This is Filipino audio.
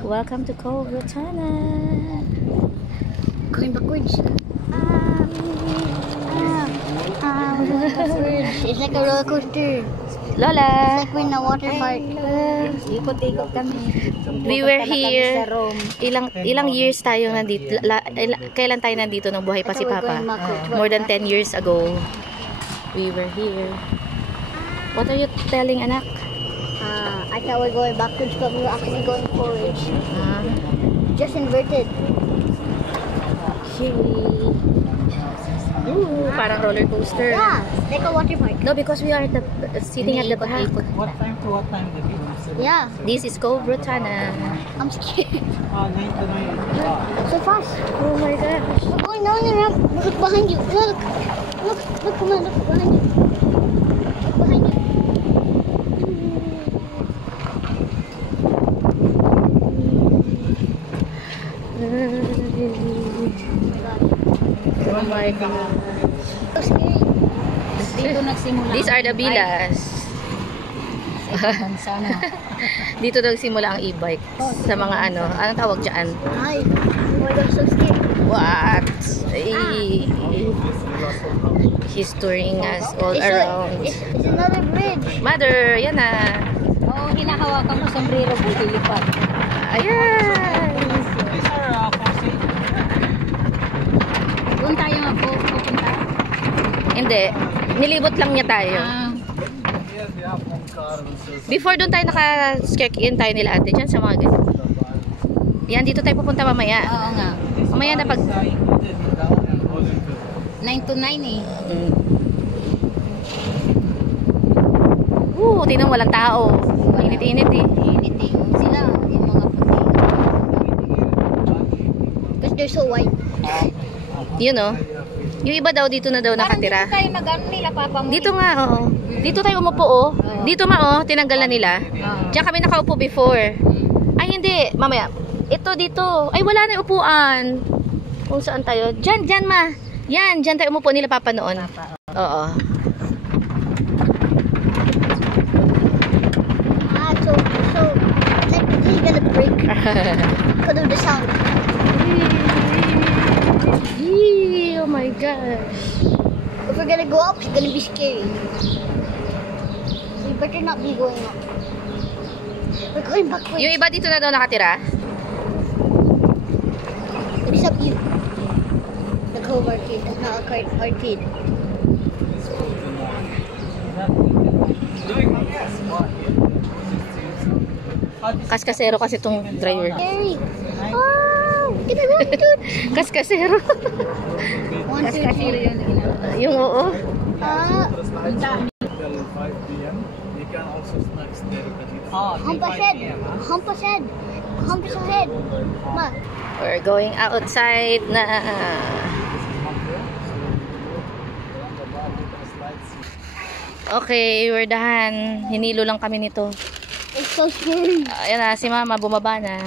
Welcome to Cove Rotana. Going backwards. It's like a roller coaster. Lola! It's like we're in a water park. Ikot-ikot kami. We were Pupunta na kami here. sa Rome. Ilang years tayo nandito. Kailan tayo nandito nung buhay pa si Papa? More than 10 years ago. We were here. What are you telling, anak? I thought we're going backwards, but we were actually going forwards. Just inverted. Okay. Ooh, parang roller coaster. Yeah, like a water park. No, because we are sitting at the back. What time to what time the view? Yeah, This is Cove Rotana. I'm scared. 9 to 9 So fast. Oh my gosh. We're going down the ramp. Look behind you. Look. Look, come on, look behind you. Look behind you. Oh my God. So scary. Dito nagsimula. These are the villas. Sana. Dito nagsimula ang e-bike. Sa mga ano, anong tawag dyan? Hi. Oh my gosh, so scary. What? Ay. He's touring us all around. It's another bridge. Mother, yan na. Oo, hinahawakan mo sombrero po lilipat. Ayan. These are for sale. Doon tayo pupunta. Hindi. Nilibot lang niya tayo. Before doon tayo naka-check-in tayo nila ate dyan sa mga ganun. Yan, dito tayo pupunta mamaya. Oo nga. Mamaya na pag... 9 to 9 eh. Tingnan walang tao. Init-init eh. Anything. Sila, yung mga puti. Because they're so white. Yun oh. Yung iba daw dito na daw nakatira. Parang dito tayo nag-ano nila, papa mo. Dito nga, oo. Dito tayo umupo, oh. Dito ma, oh. Tinanggal na nila. Diyan kami nakaupo before. Ay, hindi. Mamaya. Ito dito. Ay, wala na yung upuan. Kung saan tayo. Diyan, ma. Yan, diyan tayo umupo nila papa noon. Oo. So, like, this is gonna break because of the sound. Oh my gosh. If we're gonna go up, it's gonna be scary. We better not be going up. We're going backwards. Yung iba dito na daw nakatira? Except you. The Cove Arcade. That's not a arcade. Kaskasero kasi itong driver. Scary. Oh, get a room, dude. Kaskasero. Kaskasiro yun. Yung oo. Hump ahead. Hump ahead. Ma. We're going outside na. Okay, we're done. Hinilo lang kami nito. It's so scary. Ayan na, si mama bumaba na.